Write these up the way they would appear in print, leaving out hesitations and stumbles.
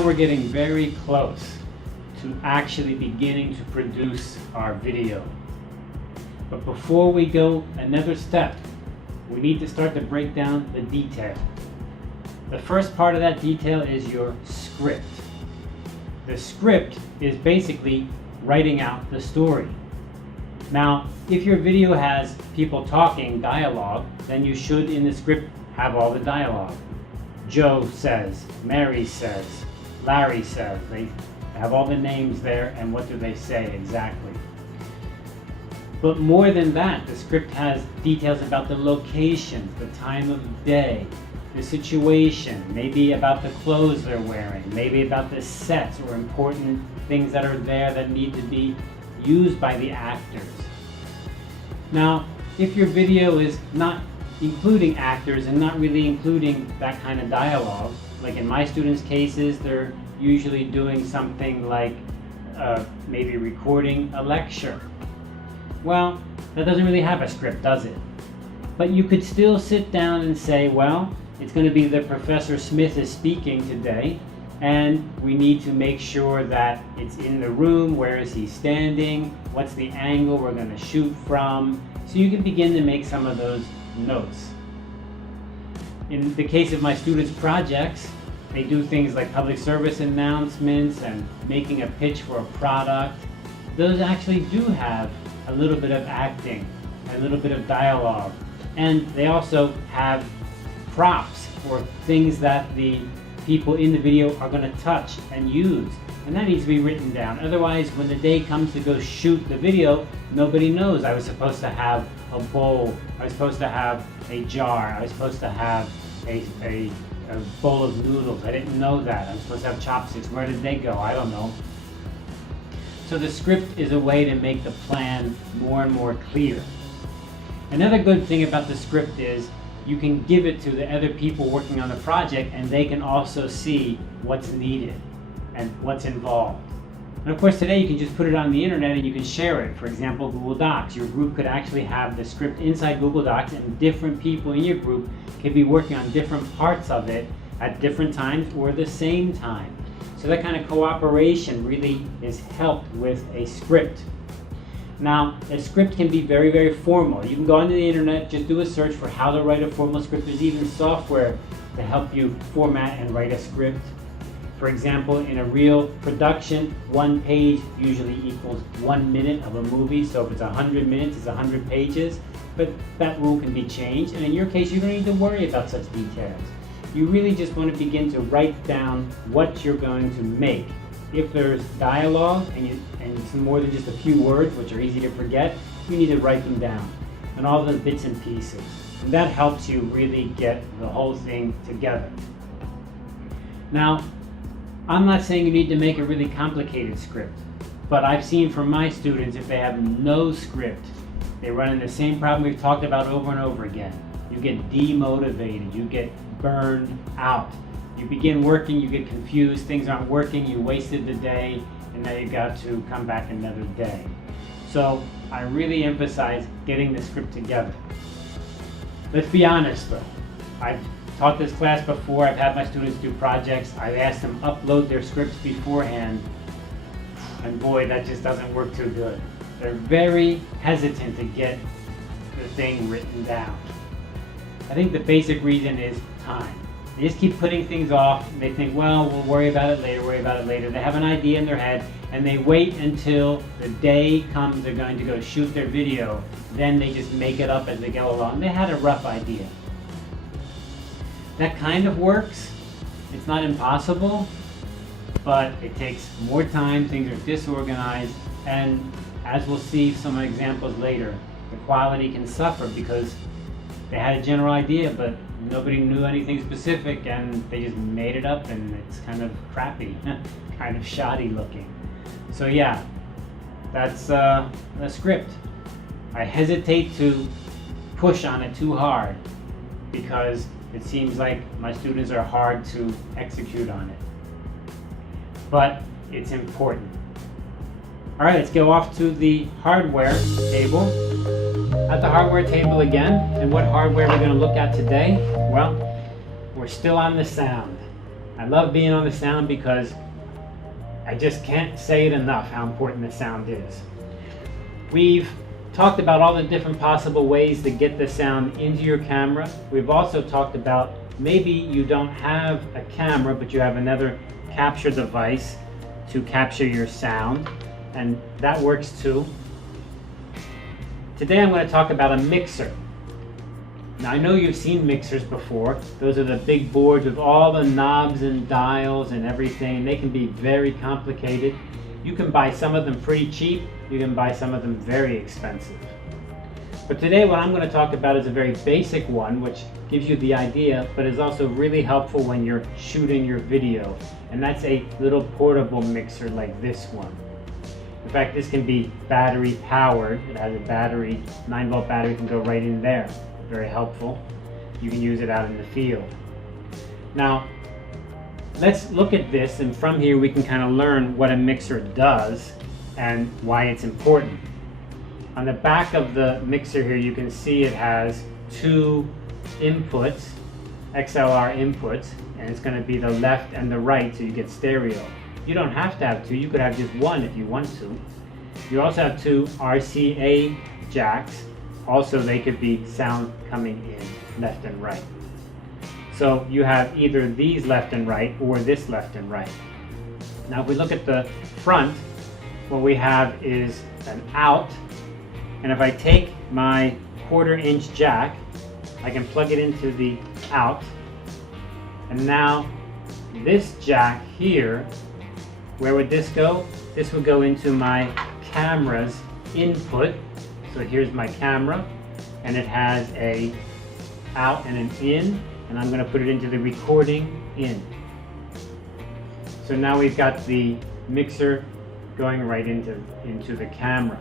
now we're getting very close to actually beginning to produce our video. But before we go another step, we need to start to break down the detail. The first part of that detail is your script. The script is basically writing out the story. Now, if your video has people talking, dialogue, then you should in the script have all the dialogue. Joe says, Mary says, Larry says. They have all the names there and what do they say exactly. But more than that, the script has details about the location, the time of day, the situation, maybe about the clothes they're wearing, maybe about the sets or important things that are there that need to be used by the actors. Now, if your video is not including actors and not really including that kind of dialogue, like in my students' cases, they're usually doing something like maybe recording a lecture. Well, that doesn't really have a script, does it? But you could still sit down and say, well, it's going to be that Professor Smith is speaking today, and we need to make sure that it's in the room. Where is he standing? What's the angle we're going to shoot from? So you can begin to make some of those notes. In the case of my students' projects, they do things like public service announcements and making a pitch for a product. Those actually do have a little bit of acting, a little bit of dialogue, and they also have props or things that the people in the video are going to touch and use, and that needs to be written down. Otherwise, when the day comes to go shoot the video, nobody knows I was supposed to have a bowl, I was supposed to have a jar, I was supposed to have a bowl of noodles. I didn't know that. I'm supposed to have chopsticks. Where did they go? I don't know. So the script is a way to make the plan more and more clear. Another good thing about the script is you can give it to the other people working on the project, and they can also see what's needed and what's involved. And of course today you can just put it on the internet and you can share it. For example, Google Docs. Your group could actually have the script inside Google Docs, and different people in your group could be working on different parts of it at different times or the same time. So that kind of cooperation really is helped with a script. Now, a script can be very, very formal. You can go onto the internet, just do a search for how to write a formal script. There's even software to help you format and write a script. For example, in a real production, 1 page usually equals 1 minute of a movie. So if it's 100 minutes, it's 100 pages. But that rule can be changed. And in your case, you don't need to worry about such details. You really just want to begin to write down what you're going to make. If there's dialogue and it's more than just a few words, which are easy to forget, you need to write them down, and all the bits and pieces. And that helps you really get the whole thing together. Now, I'm not saying you need to make a really complicated script, but I've seen from my students, if they have no script, they run into the same problem we've talked about over and over again. You get demotivated, you get burned out. You begin working, you get confused, things aren't working, you wasted the day, and now you've got to come back another day. So I really emphasize getting the script together. Let's be honest though. I've taught this class before, I've had my students do projects, I've asked them upload their scripts beforehand, and boy, that just doesn't work too good. They're very hesitant to get the thing written down. I think the basic reason is time. They just keep putting things off, and they think, well, we'll worry about it later, They have an idea in their head, and they wait until the day comes they're going to go shoot their video. Then they just make it up as they go along. They had a rough idea. That kind of works. It's not impossible, but it takes more time, things are disorganized, and as we'll see some examples later, the quality can suffer because they had a general idea, but nobody knew anything specific, and they just made it up, and it's kind of crappy, kind of shoddy looking. So yeah, that's the script. I hesitate to push on it too hard because it seems like my students are hard to execute on it. But it's important. All right, let's go off to the hardware table. At the hardware table again, and what hardware we're going to look at today? Well, we're still on the sound. I love being on the sound because I just can't say it enough how important the sound is. We've talked about all the different possible ways to get the sound into your camera. We've also talked about maybe you don't have a camera, but you have another capture device to capture your sound, and that works too. Today I'm going to talk about a mixer. Now I know you've seen mixers before. Those are the big boards with all the knobs and dials and everything. They can be very complicated. You can buy some of them pretty cheap. You can buy some of them very expensive. But today what I'm going to talk about is a very basic one, which gives you the idea, but is also really helpful when you're shooting your video. And that's a little portable mixer like this one. In fact, this can be battery powered. It has a battery, 9-volt battery can go right in there. Very helpful. You can use it out in the field. Now, let's look at this, and from here we can kind of learn what a mixer does and why it's important. On the back of the mixer here, you can see it has two inputs, XLR inputs, and it's going to be the left and the right, so you get stereo. You don't have to have two, you could have just one if you want to. You also have two RCA jacks. Also, they could be sound coming in left and right. So you have either these left and right or this left and right. Now if we look at the front, what we have is an out. And if I take my 1/4-inch jack, I can plug it into the out. And now this jack here, where would this go? This would go into my camera's input. So here's my camera, and it has a out and an in, and I'm going to put it into the recording in. So now we've got the mixer going right into the camera.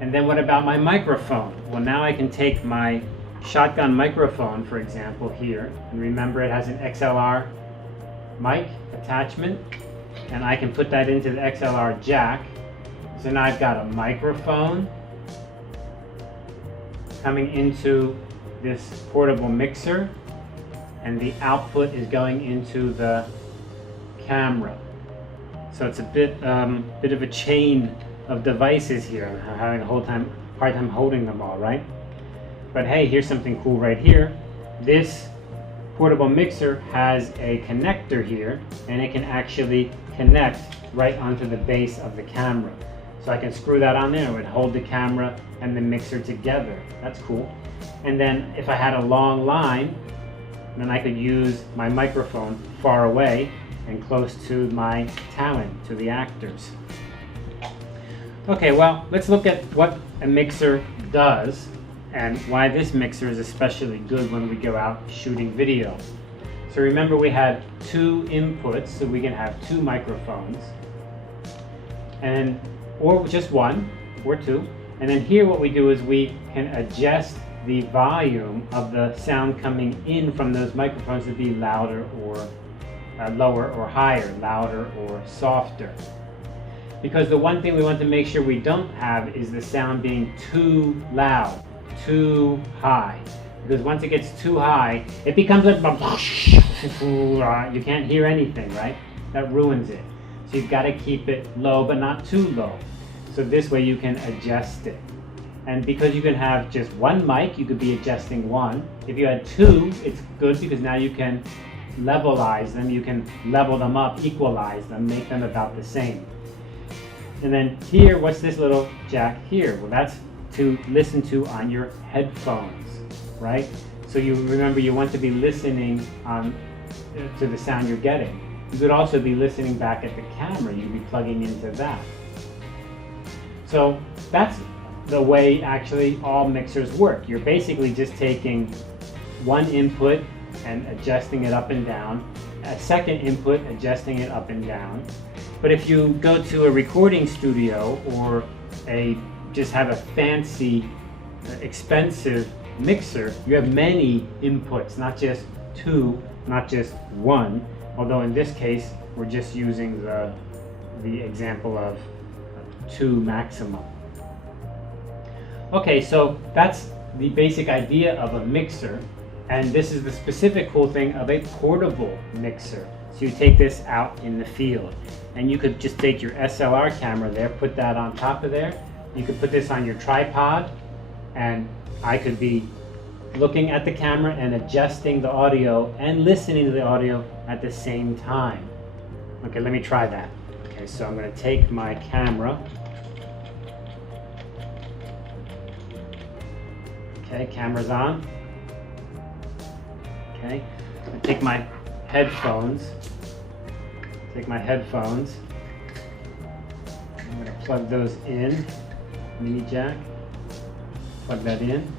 And then what about my microphone? Well, now I can take my shotgun microphone, for example, here, and remember it has an XLR mic attachment, and I can put that into the XLR jack. So now I've got a microphone coming into this portable mixer, and the output is going into the camera. So it's a bit of a chain of devices here. I'm having a hard time holding them all, right? But hey, here's something cool right here. This portable mixer has a connector here, and it can actually connect right onto the base of the camera. So I can screw that on there, it would hold the camera and the mixer together. That's cool. And then if I had a long line, then I could use my microphone far away and close to my talent, to the actors. Okay, well, let's look at what a mixer does and why this mixer is especially good when we go out shooting video. So remember, we had two inputs, so we can have two microphones, and or just one or two. And then here what we do is we can adjust the volume of the sound coming in from those microphones to be louder or lower or higher, louder or softer. Because the one thing we want to make sure we don't have is the sound being too loud, too high. Because once it gets too high, it becomes like you can't hear anything, right? That ruins it. So you've got to keep it low, but not too low. So this way you can adjust it. And because you can have just one mic, you could be adjusting one. If you had two, it's good because now you can levelize them. You can level them up, equalize them, make them about the same. And then here, what's this little jack here? Well, that's to listen to on your headphones, right? So you remember, you want to be listening to the sound you're getting. You could also be listening back at the camera. You'd be plugging into that. So that's the way actually all mixers work. You're basically just taking one input and adjusting it up and down, a second input, adjusting it up and down. But if you go to a recording studio or just have a fancy, expensive mixer, you have many inputs, not just two, not just one. Although in this case, we're just using the example of two maximum. Okay, so that's the basic idea of a mixer. And this is the specific cool thing of a portable mixer. So you take this out in the field, and you could just take your SLR camera there, put that on top of there. You could put this on your tripod, and I could be looking at the camera and adjusting the audio and listening to the audio at the same time. Okay, let me try that. Okay, so I'm going to take my camera. Okay, camera's on. Okay, I take my headphones. I'm going to plug those in. Mini jack. Plug that in.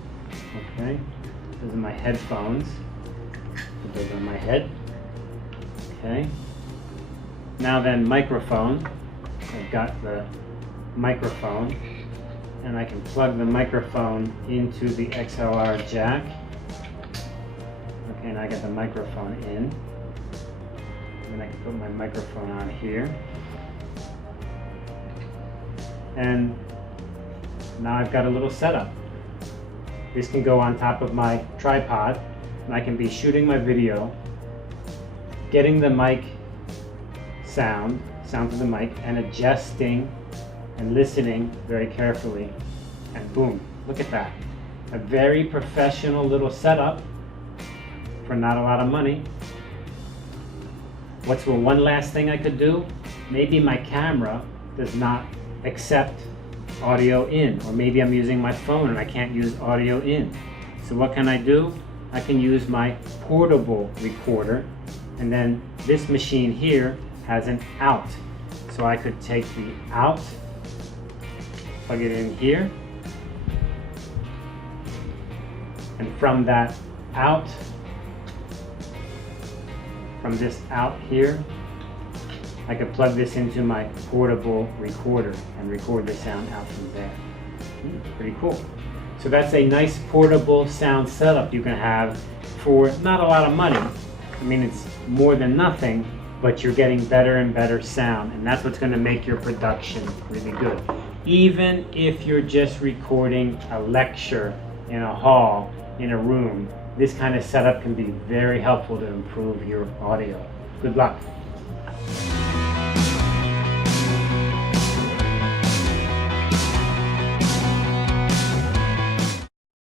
Okay, those are my headphones. Put those on my head. Okay. Now then, microphone. I've got the microphone, and I can plug the microphone into the XLR jack. Okay, and I got the microphone in. And I can put my microphone on here. And now I've got a little setup. This can go on top of my tripod, and I can be shooting my video, getting the mic sound to the mic, and adjusting and listening very carefully. And boom, look at that. A very professional little setup for not a lot of money. What's one last thing I could do? Maybe my camera does not accept audio in, or maybe I'm using my phone and I can't use audio in. So what can I do? I can use my portable recorder, and then this machine here has an out. So I could take the out, plug it in here, and from that out, from this out here, I could plug this into my portable recorder and record the sound out from there. Pretty cool. So that's a nice portable sound setup you can have for not a lot of money. I mean, it's more than nothing, but you're getting better and better sound, and that's what's going to make your production really good. Even if you're just recording a lecture in a hall, in a room, this kind of setup can be very helpful to improve your audio. Good luck.